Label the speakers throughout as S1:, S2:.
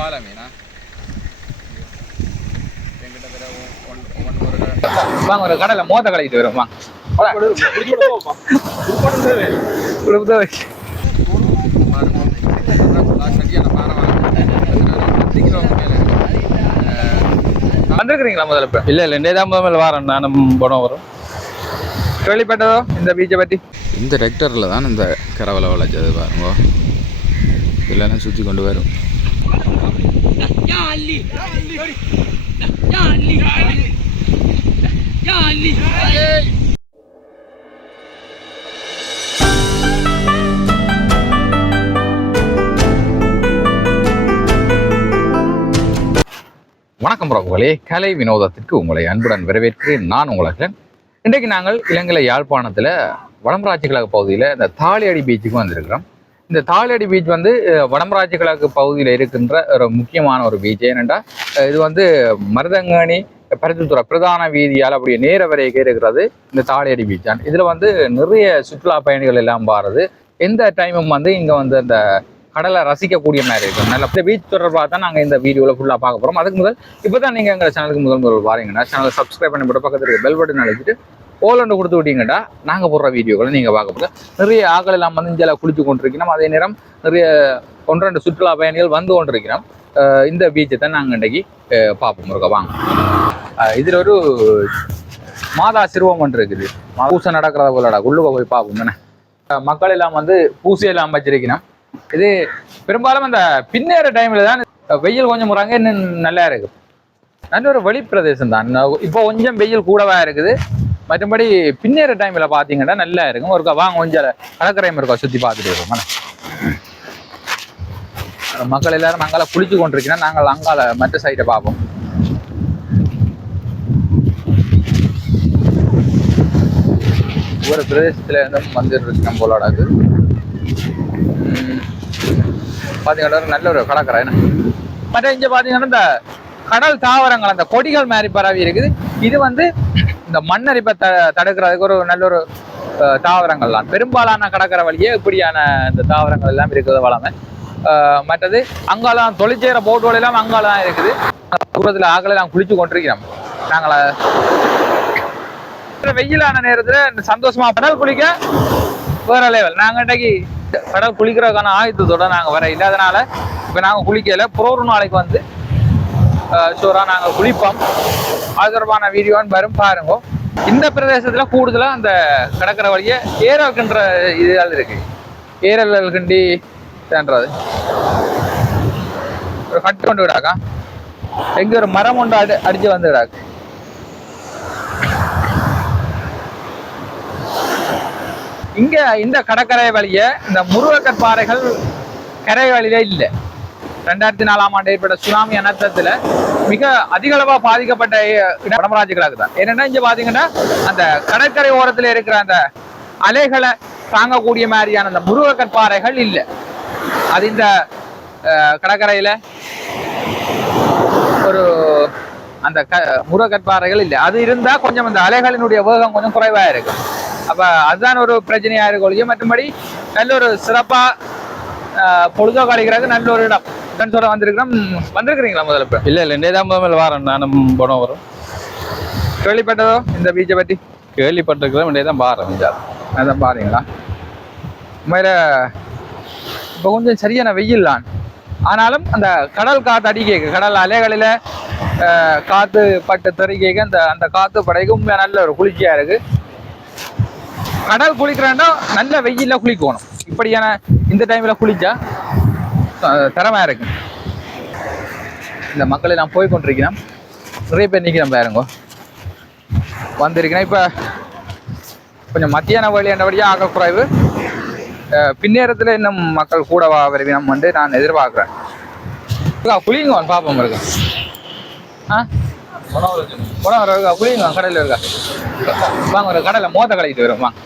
S1: பாலை மீனா எங்கிட்ட தர ஒன் ஒன் ஒரு வாங்க ஒரு கடையில் மோத்த கடைக்கிட்டு வரும் வாங்க வந்திருக்கிறீங்களா முதல்ல இப்போ?
S2: இல்ல இல்ல இன்றைய தான் முதல்ல வாரேன். நானும் படம் வரும்.
S1: கேள்விப்பட்டதோ இந்த பீச்சை பற்றி
S3: இந்த ரெக்டரில் தான் இந்த கரவலை விளைச்சது பாருங்க. இல்லைன்னா சுற்றி கொண்டு வரும்.
S1: வணக்கம் பிரபுகளே கலை வினோதத்திற்கு உங்களை அன்புடன் வரவேற்கிறேன். நான் உங்களுக்கு இன்றைக்கு நாங்கள் இலங்கை யாழ்ப்பாணத்தில் வடமராட்சி கழக பகுதியில் இந்த தாலியடி பீச்சுக்கு வந்திருக்கிறோம். இந்த தாலியடி பீச் வந்து அஹ், வடமராட்சி கிழக்கு பகுதியில் இருக்கின்ற ஒரு முக்கியமான ஒரு பீச். ஏனென்றால் இது வந்து மருதங்கணி பருத்தித்துறை பிரதான வீதியால் அப்படியே நேர வரைக்கும் இருக்கிறது இந்த தாலியடி பீச். தான் இதில் வந்து நிறைய சுற்றுலா பயணிகள் எல்லாம் பாருது எந்த டைமும் வந்து இங்கே வந்து அந்த கடலை ரசிக்கக்கூடிய மாதிரி இருக்கும். நல்ல இந்த பீச் தொடர்பாக தான் நாங்கள் இந்த வீடியோவில் ஃபுல்லாக பார்க்க போகிறோம் அதுக்கு முதல் இப்போ தான் நீங்கள் எங்கள் சேனலுக்கு முதல் முதல் பாருங்கன்னா சேனலை சப்ஸ்கிரைப் பண்ணி போட்டு பக்கத்தில் பெல் பட்டன் அழைச்சிட்டு ஓலண்டு கொடுத்து விட்டீங்கடா நாங்கள் போடுற வீடியோக்களை நீங்கள் பார்க்க போகிறோம் நிறைய ஆக்கள் எல்லாம் வந்து இந்தியாவில் குளிச்சு கொண்டிருக்கிறோம். அதே நேரம் நிறைய ஒன்று ரெண்டு சுற்றுலா பயணிகள் வந்து கொண்டிருக்கிறோம். இந்த பீச்சை தான் நாங்கள் இன்றைக்கி பார்ப்போம். இருக்கோம் வாங்க. இதில் ஒரு மாதா சிறுவம் ஒன்று இருக்குது. பூசை நடக்கிறத போலடா உள்ளுக்க போய் பார்ப்போம் என்ன மக்கள் எல்லாம் வந்து பூசையெல்லாம் வச்சிருக்கணும் இது பெரும்பாலும் அந்த பின்னேற டைமில் தான் வெயில் கொஞ்சம் முறாங்க இன்னும் நல்லா இருக்கு. நல்ல ஒரு வெளிப்பிரதேசம் தான். இப்போ கொஞ்சம் வெயில் கூடவா இருக்குது. மற்றபடி பின்னேற டைமில் பார்த்தீங்கன்னா நல்லா இருக்கும். ஒரு வாங்க கொஞ்சம் கடற்கரையும் இருக்கா சுற்றி பார்த்துட்டு இருக்கோம். மக்கள் எல்லாரும் அங்கால குளிச்சு கொண்டிருக்கீங்கன்னா நாங்கள் அங்கால மற்ற சைட்டை பார்ப்போம். ஒவ்வொரு பிரதேசத்துல இருந்தும் வந்துட்டு நம்மளோட அது பார்த்தீங்கன்னா ஒரு நல்ல ஒரு கடற்கரை என்ன மற்ற இங்கே பார்த்தீங்கன்னா இந்த கடல் தாவரங்கள் அந்த கொடிகள் மாதிரி பரவி இருக்குது. இது வந்து இந்த மண்ணரிப்பை த தடுக்கிறதுக்கு ஒரு நல்ல ஒரு தாவரங்கள் தான் பெரும்பாலான கடற்கரை வழியே இப்படியான இந்த தாவரங்கள் எல்லாம் இருக்குது வளமை. மற்றது அங்காலாம் தொழிற்சேர போட்டுகள் எல்லாம் அங்காலாம் இருக்குது. தூரத்தில் ஆக்களை நாங்கள் குளிச்சு கொண்டிருக்கிறோம். நாங்கள் வெயிலான நேரத்தில் சந்தோஷமா கடல் குளிக்க வேற லெவல் நாங்கள் இன்றைக்கு கடல் குளிக்கிறதுக்கான ஆயுதத்தோட நாங்கள் வர இல்லை. அதனால இப்போ நாங்கள் குளிக்கல. புரோரு நாளைக்கு வந்து ஷூராக நாங்கள் குளிப்போம். அது தொடர்பான வீடியோன்னு வரும் பாருங்க. இந்த பிரதேசத்தில் கூடுதலாக அந்த கடற்கரை வழியே ஏரல்கின்ற இதுகள் இருக்கு. ஏரல் கிண்டி என்றது ஒரு கட்டு கொண்டு விடாக்கா? எங்க ஒரு மரம் ஒன்று அடி அடிச்சு வந்து விடாக்கு. இங்க இந்த கடற்கரை வழியை இந்த முருகக்கற்பாறைகள் கரை வழியில இல்லை. ரெண்டாயிரத்தி நாலாம் ஆண்டு ஏற்பட்ட சுனாமி அனர்த்தத்தில் மிக அதிக பாதிக்கப்பட்ட இடம் தான் என்னன்னா இங்கே பாத்தீங்கன்னா அந்த கடற்கரை ஓரத்துல இருக்கிற அந்த அலைகளை தாங்கக்கூடிய மாதிரியான அந்த முருக கற்பாறைகள் இல்லை. அது இந்த கடற்கரையில் கடற்கரையில ஒரு அந்த க முருகற்பாறைகள் இல்லை. அது இருந்தா கொஞ்சம் அந்த அலைகளினுடைய வேகம் கொஞ்சம் குறைவா இருக்கும். அப்ப அதுதான் ஒரு பிரச்சனையா இருக்கும். ஒழிய மற்றபடி நல்ல ஒரு சிறப்பா பொழுதோ கழிக்கிறது நல்ல ஒரு இடம். ஃப்ரெண்ட்ஸோட வந்திருக்கிறோம். வந்திருக்கிறீங்களா முதல்ல இப்ப?
S2: இல்ல இல்ல இன்றைய தான் முதல்ல வாரேன். நானும் படம் வரும்.
S1: கேள்விப்பட்டதோ இந்த பீச்சை பத்தி?
S2: கேள்விப்பட்டிருக்கிறேன் இன்றைய தான் இங்கே
S1: அதான் பாருங்களா? உண்மையில இப்போ கொஞ்சம் சரியான வெயில் தான். ஆனாலும் அந்த கடல் காத்து அடிக்க கடல் அலைகளில காத்து பட்டு தெறிக்க அந்த அந்த காத்து படைக்கு உண்மையா நல்ல ஒரு குளிர்ச்சியா இருக்கு. கடல் குளிக்கிறேன்னா நல்ல வெயில்ல குளிக்கணும். இப்படியான இந்த டைம்ல குளிச்சா ஆஹ், தரமா இருக்கு. இந்த மக்களை நான் போய் கொண்டிருக்கிறேன். நிறைய பேர் நிற்கிறேன் பாருங்க. வந்திருக்கிறேன். இப்போ கொஞ்சம் மத்தியான வழி என்றபடியாக ஆக குறைவு பின்னேரத்தில் இன்னும் மக்கள் கூட வா வருவினம் வந்து நான் எதிர்பார்க்குறேன். குளிங்க பாப்போம் இருக்கு ஆ? படம் இருக்கா குளிங்க கடையில் இருக்கா? வாங்க ஒரு கடையில் மோத்த கடைக்கிட்டு வரும். வாங்க.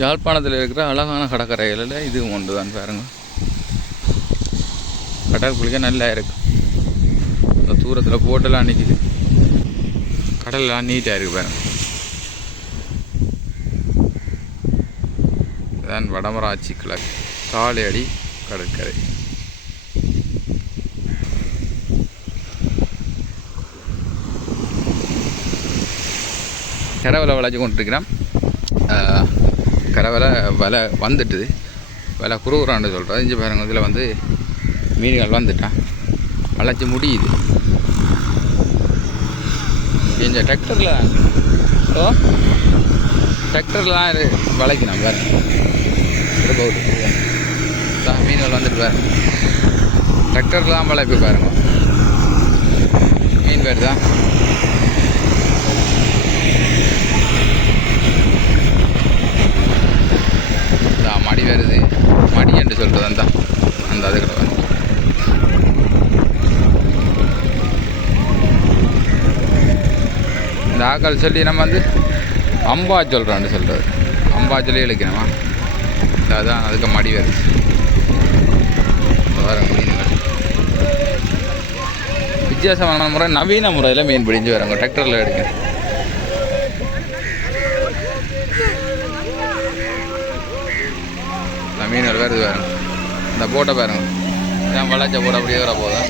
S3: யாழ்ப்பாணத்தில் இருக்கிற அழகான கடற்கரைகளில் இது ஒன்று தான் பாருங்க. கடல் குளிக்க நல்லா இருக்கு. இந்த தூரத்தில் போட்டெல்லாம் நிற்கிது கடல்லாம் நீட்டாக இருக்குது பாருங்கள் இதுதான் வடமராட்சி கிழக்கு காலையடி கடற்கரை.
S1: கடவுளை வளைஞ்சு கொண்டிருக்கிறான். கரவலை வலை வந்துட்டுது. வலை குறுகுறான்னு சொல்கிறோம் இஞ்சி பாருங்க இதில் வந்து மீன்கள் வந்துட்டான் வளைச்சி முடியுது. இந்த டிராக்டரில் தான் ஓ டிராக்டரில் தான் வளைக்கணும் வேறு இது தான் மீன்கள் வந்துட்டு வேறு டிராக்டரில் தான் வளைப்பு பாருங்க. மீன் பேர் தான். மடி வருது. மடி என்று சொல்கிறது அந்த அந்த அதுக்கிட்ட வந்து. இந்த ஆக்கள் சொல்லி நம்ம வந்து அம்பா சொல்கிறான்னு சொல்கிறது அம்பா சொல்லி இழுக்கணுமா இந்த அதுதான் அதுக்கு மடி வருது. வர மீன்கள் வித்தியாசமான முறை நவீன முறையில் மீன் பிடிஞ்சு வராங்க டிராக்டரில் எடுக்கணும் இந்த மீன்கள் வருது பாருங்க இந்த போட்டை பாருங்க. ஏன் வளைச்ச போட்டை அப்படியே வர போதும்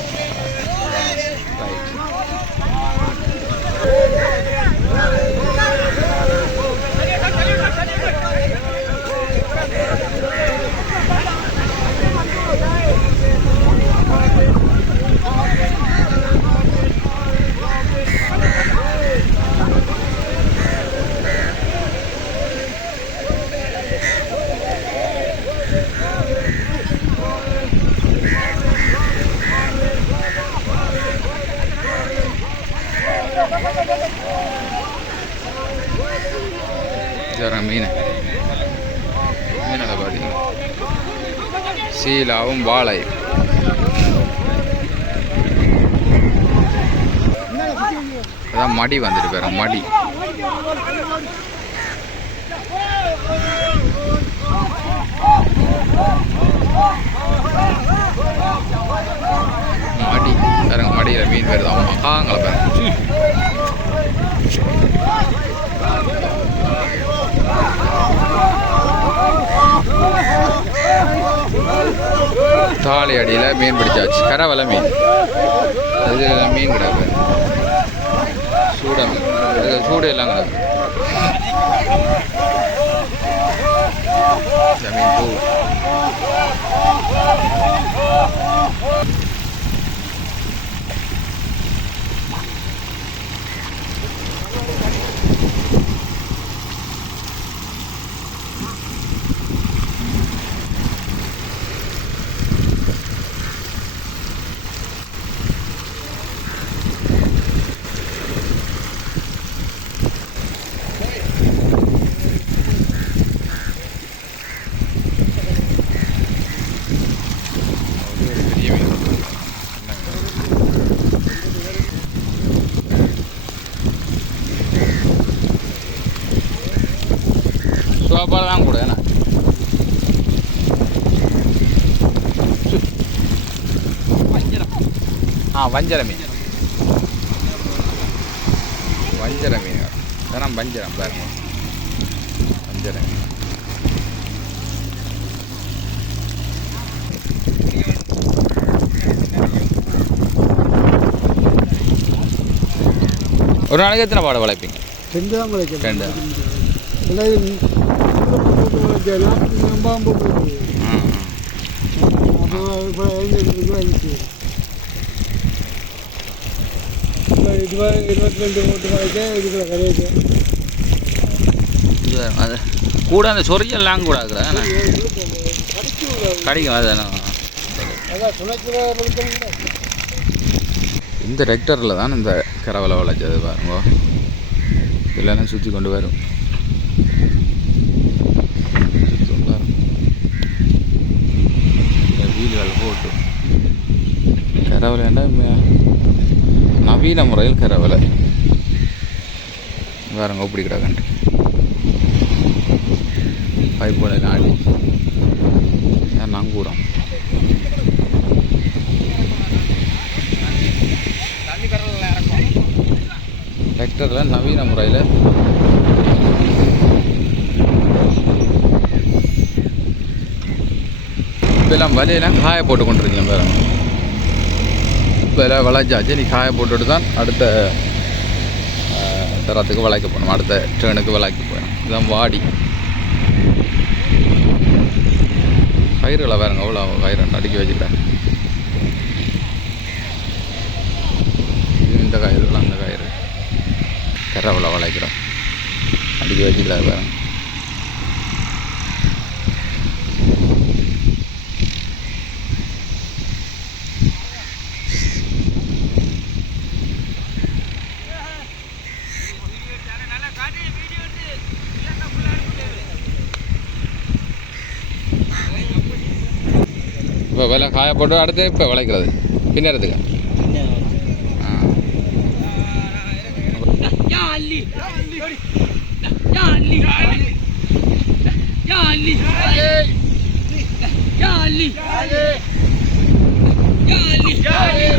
S1: என்னடா பார்த்தீங்கன்னா சீலாவும் வாழை. அதான் மடி வந்துட்டு பாருங்க மடி. மடி. பாருங்க மடியில் மீன் வருது. மகாங்களை பாருங்க. தாலி அடியில் மீன் பிடிச்சாச்சு. கரவலை மீன். இது மீன் கிடக்கு சூட மீன் சூடு எல்லாம் கிடக்கு மீன் பூ சோப்பால் தான் கூட என்ன ஆ வஞ்சர மீன். வஞ்சர மீன். இதெல்லாம் வஞ்சரம் பாருங்க. வஞ்சர மீன். ஒரு நாளைக்கு எத்தனை பாடம் வளைப்பீங்க
S4: ரெண்டு தான் முளைக்கும்
S1: ரெண்டு.
S4: இருபத்தி ரெண்டு மூட்டு ரூபாய்க்கு இதுக்குள்ள கரையுது
S1: அது கூட அந்த சொரியெல்லாம் கூட ஆகுறா கிடைக்கும் அது
S4: அதான்
S1: இந்த ரெக்டரில் தான் இந்த கரவலை வளைச்சது பாருங்க. இதெல்லாம் சுற்றி கொண்டு வரும் சுத்தி கொண்டு வரும். இந்த வீல்கள் போட்டு கரவலைன்னா நவீன முறையில் கரவலை பாருங்க எப்படி கிடக்கண்டு பைப்போட நாடி நங்கூரம். டிராக்டரில் நவீன முறையில் இப்போலாம் வலையெல்லாம் காய போட்டு கொண்டிருக்கீங்க பாருங்க. இப்போ எல்லாம் விளைஞ்சாச்சு நீ காய போட்டுட்டு தான் அடுத்த
S3: தரத்துக்கு ரத்துக்கு விளக்க போகணும். அடுத்த ட்ரெயினுக்கு விளக்கு போகணும். இதுதான் வாடி. கயிறுகளை வேறுங்க அவ்வளோ கயிறு அடுக்கி வச்சுக்கிறேன் இந்த கயிறுலாம் அந்த கயிறு கரவில் விளைக்கிறோம். அடுக்கி வச்சுக்கிறாரு வேறு இப்போ விலை காய போட்டு அடுத்து இப்போ விளைக்கிறது. பின்னறதுக்கு ஆ. போட்டெல்லாம்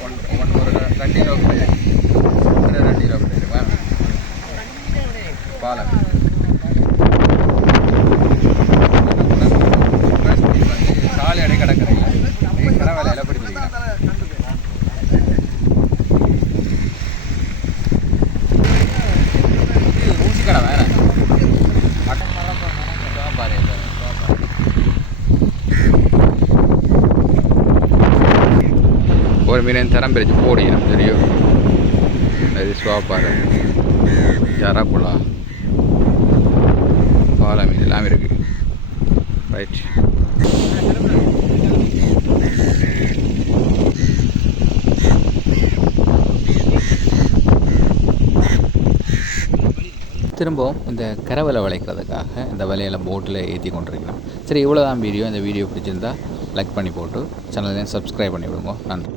S3: ஒன் ஒன் ஒரு ரெண்டு கிலோ கிட்ட ஒரு ரெண்டு கிலோ கிட்ட இருக்குமா பாலை மீன்
S1: ஒவ்வொரு மீனையும் தரம் பிரித்து போடிக்கணும் தெரியும் அது சுவாப்பாரு ஜரக்குலா பாலா மீன் எல்லாம் இருக்குது ரைட் திரும்பவும் இந்த கரவலை வளைக்கிறதுக்காக இந்த வலையில் போட்டில் ஏற்றி கொண்டிருக்கிறோம். சரி இவ்வளோ தான் வீடியோ இந்த வீடியோ பிடிச்சிருந்தா லைக் பண்ணி போட்டு சேனலையும் சப்ஸ்கிரைப் பண்ணி விடுங்க. நன்றி.